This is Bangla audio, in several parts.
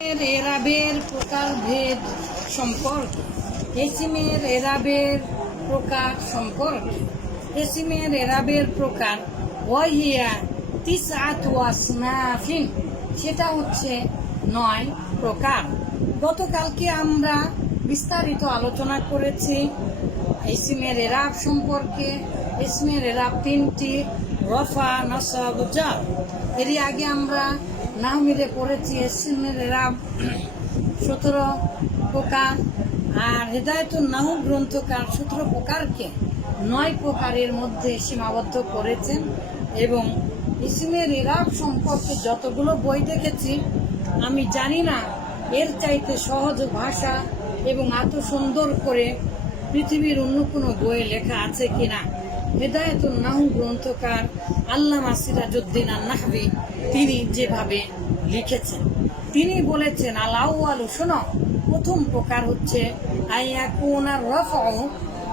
এর এরাবের প্রকারভেদ সম্পর্কে। এসিমের এরাবের প্রকার সম্পর্কে। এসিমের এরাবের প্রকার। ওয়াহিয়া তিসআত ওয়াসনাফিন সেটা হচ্ছে নয় প্রকার। গতকালকে আমরা বিস্তারিত আলোচনা করেছি ইসমের এরাব সম্পর্কে। ইসমের এরাব তিনটি। রফা, নসব জার এরই আগে আমরা নাহমিরে পড়েছি ইসমের এরাব সতেরো প্রকার। আর হেদায়তুল নাহু গ্রন্থকার সতেরো প্রকারকে নয় প্রকারের মধ্যে সীমাবদ্ধ করেছেন এবং ইসমের এরাব সম্পর্কে যতগুলো বই দেখেছি, আমি জানি না এর চাইতে সহজ ভাষা এবং এত সুন্দর করে পৃথিবীর অন্য কোনো বইয়ে লেখা আছে কিনা। হেদায়তুল নাহু গ্রন্থকার আল্লামা সিরাজউদ্দিন আল নাহবি তিনি যেভাবে লিখেছেন। তিনি বলেছেন আলাউ আলু শোনো প্রথম প্রকার হচ্ছে আইয়াকুনার রফউ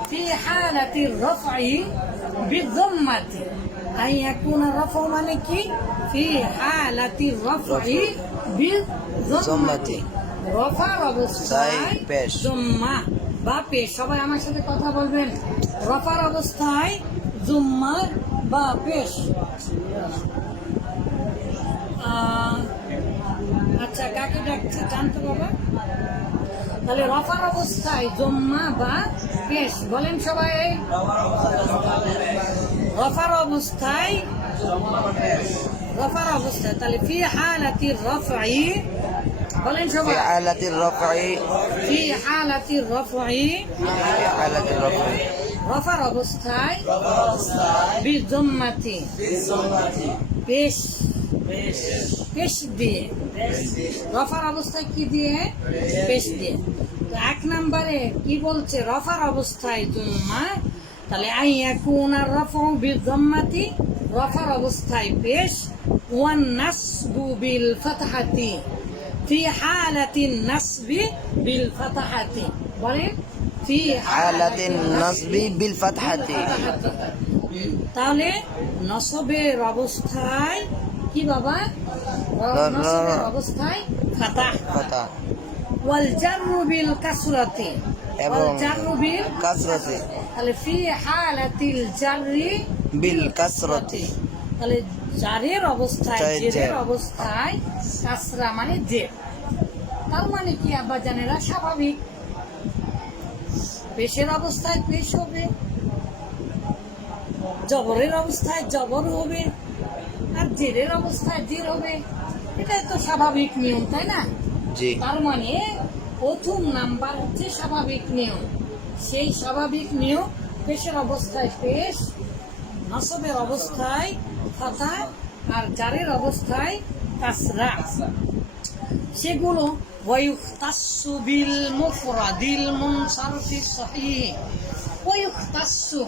ফি হালাতি রফই বিদম্মাতি আইয়াকুনার রফউ মানে কি? ফি হালাতি রফই বিদম্মাতি রফার অবস্থায়। জুম্মা। বা পেশ সবাই আমার সাথে কথা বলবেন। রফার অবস্থায় জুম্মা বা পেশ আচ্ছা কাকে ডাকছে জানতো বাবা? তাহলে রফার অবস্থায় জম্মা বা পেশ, বলেন সবাই। রফার অবস্থায় রফার অবস্থায়, তাহলে ফি হালাতি রফাই في সবাই حالة الرفع ফি হালাতি রফাই في حالة الرفع রফার অবস্থায় বিজম্মাতি পেশ পেশ দিয়ে রফার অবস্থায় কি দিয়ে পেশ দিয়ে তো এক নম্বরে কি বলছে রফার অবস্থায় জুম্মা তাহলে আইয়া কুন আর রফা বিজম্মাতি রফার অবস্থায় পেশ ওয়ান নাসবু বিল ফাতহাতি ফি হালাতিন নাসবি বিল ফাতাহাতি। বলেন ফি হালাতিন নাসবি বিল ফাতাহাতি। তাহলে নসবের অবস্থায় কি বাবা? নসবের অবস্থায় ফাতাহ। ফাতাহ। ওয়াল জাররু বিল কাসরাতি। এবং জাররু বিল কাসরাতি। তাহলে ফি হালাতিল জাররি বিল কাসরাতি। তাহলে জারের অবস্থায় জেরের অবস্থায় কাসরা মানে জের তার মানে কি আব্বা জানেরা? স্বাভাবিক। পেশের অবস্থায় পেশ হবে। জবরের অবস্থায় জবর হবে। আর জেরের অবস্থায় জের হবে। এটাই তো স্বাভাবিক নিয়ম তাই না? তার মানে প্রথম নাম্বার হচ্ছে স্বাভাবিক নিয়ম। সেই স্বাভাবিক নিয়ম পেশের অবস্থায় পেশ নসবের অবস্থায় ফাতা আর জারের অবস্থায় কাসরা সেগুলো ওয়ুখতাসু বিল মুফরাদিল মুনসারফি সহিহ। ওয়ুখতাসু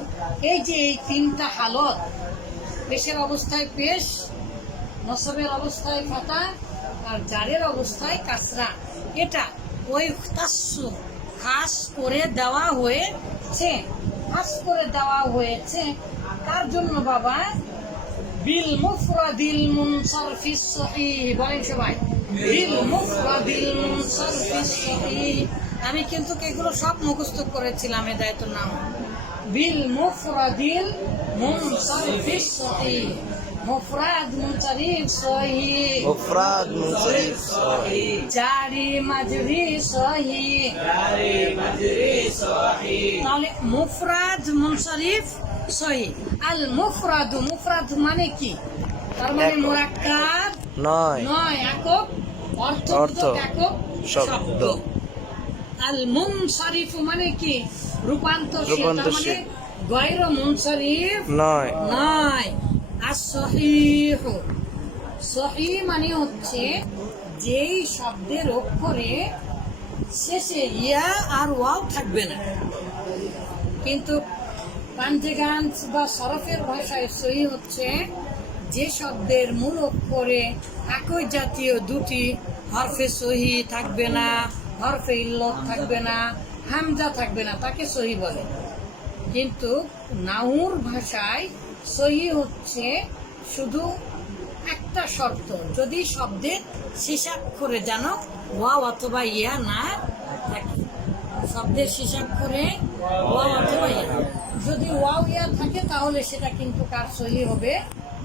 এই যে এই তিনটা হালত, পেশের অবস্থায় পেশ, নসবের অবস্থায় ফাতা আর জারের অবস্থায় কাসরা এটা তাস্সু খাস করে দেওয়া হয়েছে, খাস করে দেওয়া হয়েছে তার জন্য বাবা বিল মুফরাদিল মুনসারফিস সহিহ বলেন সবাই বিল মুফরাদিল মুনসারফিস সহিহ আমি কিন্তু এগুলো সব মুখস্থ করেছিলাম এ দায়িত্ব নাম বিল মুফরাদিল মুনসারফিস সহিহ মুফরাদ মুনসারিফ সহিহ مفرد منصرف صحيح জারি মাজরি সহি তাহলে মুফরাদ মুনসারিফ সহি আল মুফরাদ মুফরাদ মানে কি? তার মানে মুরাক্কাব? নয়। নয় একক। অর্থ, একক? শব্দ। আল মুনসারিফ মানে কি? রূপান্তরশীল তার মানে। গয়র মুনসারিফ? নয়। নয়। আর সহিহ। সহি মানে হচ্ছে যেই শব্দের অক্ষরে শেষে ইয়া আর ওয়াও থাকবে না। কিন্তু পাঞ্জেগাঞ্জ বা সরফের ভাষায় সহি হচ্ছে, যে শব্দের মূল অক্ষরে একই জাতীয় দুটি হরফে সহি থাকবে না, হরফে ইল্লত থাকবে না, হামজা থাকবে না, তাকে সহি বলে। কিন্তু নাহুর ভাষায় সহি হচ্ছে শুধু একটা শর্ত যদি শব্দের শেষাক্ষরে যেন ওয়াও অথবা ইয়া না থাকে, শব্দের শেষাক্ষরে ওয়াও অথবা ইয়া যদি ওয়াও ইয়া থাকে তাহলে সেটা কিন্তু কার সহি হবে?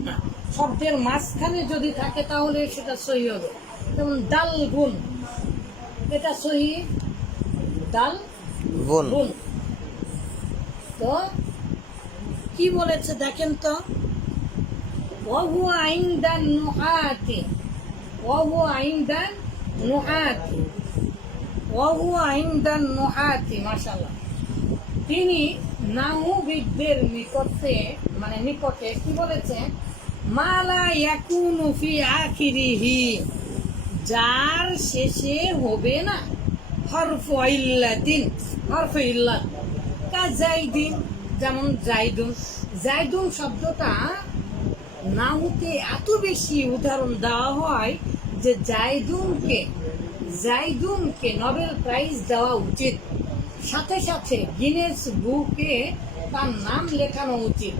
না। শব্দের মাঝখানে যদি থাকে তাহলে সেটা সহি হবে। যেমন ডাল গুণ। এটা সহি? ডাল গুণ। তো কি বলেছে দেখেন তো? ওহু আইন দান নোহাতে। ওহু আইন দান নোহাতে। ওহু আইন দান নোহাতে মাসাল্লাহ তিনি নাহুবিদদের নিকটে মানে নিকটে কি বলেছে মালা ইয়াকুনু আখিরিহি, যার শেষে হবে না? হরফ ইল্লাতিন, হরফ ইল্লাত। কা জাইদিন? যেমন জাইদুন। জাইদুন শব্দটা নাহুতে এত বেশি উদাহরণ দেওয়া হয় যে জাইদুনকে জাইদুনকে নোবেল প্রাইজ দেওয়া উচিত। সাথে সাথে গিনেস বুকে তার নাম লেখানো উচিত,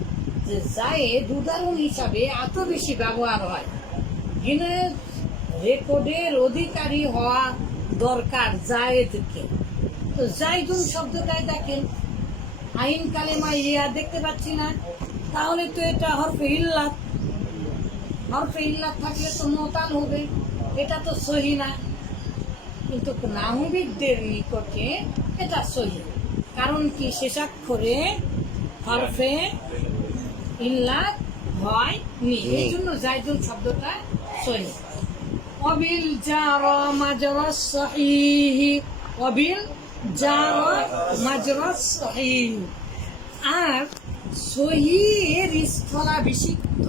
যে জায়েদ উদাহরণ হিসাবে এত বেশি ব্যবহার হয়। গিনেস রেকর্ডের অধিকারী হওয়া দরকার জায়েদকে। তো জাইদুন শব্দটাই দেখেন, আইন কালেমা ইয়া দেখতে পাচ্ছি না। তাহলে তো এটা হরফে ইল্লাত। হরফে ইল্লাত থাকলে তো মোতাল হবে, এটা তো সহি না। কিন্তু নাহবিদদের নিকটে এটা সহি কারণ কি শেষাক্ষরে হরফে ইল্লাত হয় নি এই জন্য জাইদুন শব্দটা সহি অবিল জারা মাজরাস সহিহি অবিল জারা মাজরাস সহিহ আর সহির স্থলাভিষিক্ত।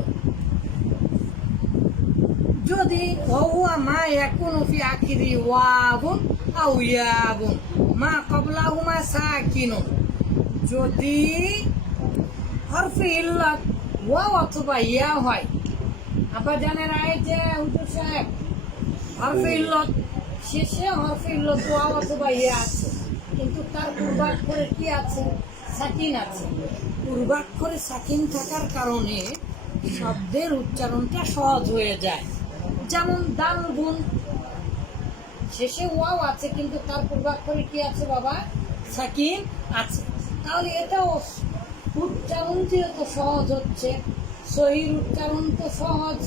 যদি ওহুয়া মা ইয়াকুনু ফি আখিরি ওয়াবুন আও ইয়াবুন মা ক্বাবলাহুমা সাকিনুন। যদি হরফে ইল্লাত ওয়াও অথবা ইয়া হয় আবার জানেন যে হুজুর সাহেব হরফে ইল্লত শেষে হরফে ইল্লত ওয়াও অথবা ইয়া আছে কিন্তু তার পূর্বাক্ষরে কি আছে? সাকিন আছে। পূর্বাক্ষরে সাকিন থাকার কারণে শব্দের উচ্চারণটা সহজ হয়ে যায়। যেমন দাল গুণ শেষে ওয়াও আছে, কিন্তু তার পূর্বাক্ষরে কি আছে বাবা? সাকিন আছে। তাহলে এটাও উচ্চারণ যেহেতু সহজ হচ্ছে, সহির উচ্চারণ তো সহজ,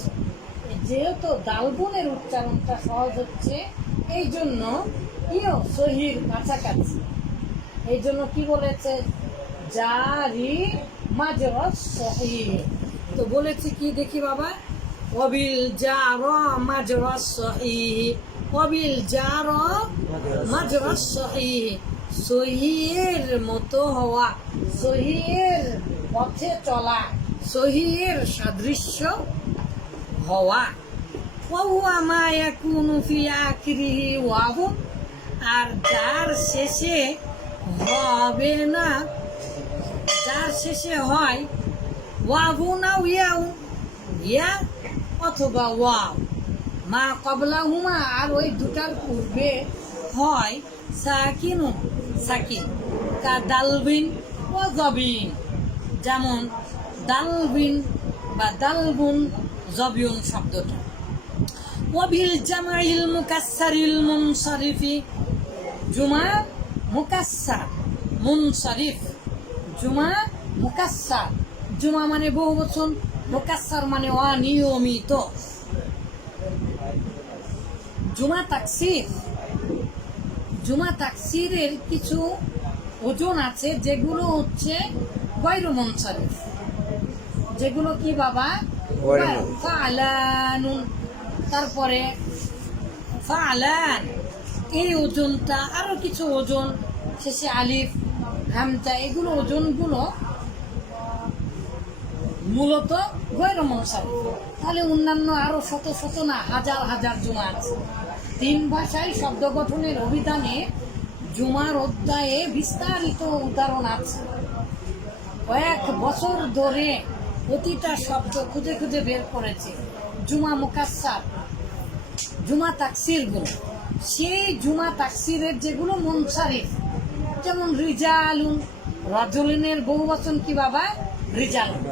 যেহেতু দালগুনের উচ্চারণটা সহজ হচ্ছে এই জন্য ইও সহির কাছাকাছি। এই জন্য কি বলেছে? জারি মাজরস সহি তো বলেছে কি দেখি বাবা? অবিল জার মাজরস সহি অবিল জার মাজরস সহি, সহিয়ের মতো হওয়া, সহিয়ের পথে চলা, সহিয়ের সাদৃশ্য হওয়া। ওহুয়া মা ইয়াকুনু ফি আখিরিহি আর যার শেষে হবে না, যার শেষে হয় ওয়াহু না ইয়াউ, ইয়া অথবা ওয়াও। মা কবলা হুমা আর ওই দুটার পূর্বে হয় সাকিনু, সাকিন, কা দালবিন ও জবিন। যেমন দালবিন বা দালবুন, জবিউন শব্দটা। ওবিল জামাইল মুকাসসারিল মুনসারিফি জুমা মুকাসসার মুনসারিফ জুমা মুকাসসার। জুমা মানে বহু বচন মুকাসসার মানে অনিয়মিত। জুমা তাকসির। জুমা তাকসিরের কিছু ওজন আছে যেগুলো হচ্ছে গৈর মুনসারিফ। যেগুলো কি বাবা? ফালানুন। তারপরে ফালান। এই ওজনটা আরও কিছু ওজন শেষে আলিফ হামজা এগুলো ওজনগুলো মূলত গৈর মনসারি তাহলে অন্যান্য আরও শত শত না হাজার হাজার জুমা আছে। তিন ভাষায় শব্দ গঠনের অভিধানে জুমার অধ্যায়ে বিস্তারিত উদাহরণ আছে। কয়েক বছর ধরে প্রতিটা শব্দ খুঁজে খুঁজে বের করেছে জুমা মুকাসার জুমা তাকসিরগুলো সেই জুমা তাকসিরের যেগুলো মনসারিফ যেমন রিজালুন, রাজলিনের বহু বচন কি বাবা? রিজাল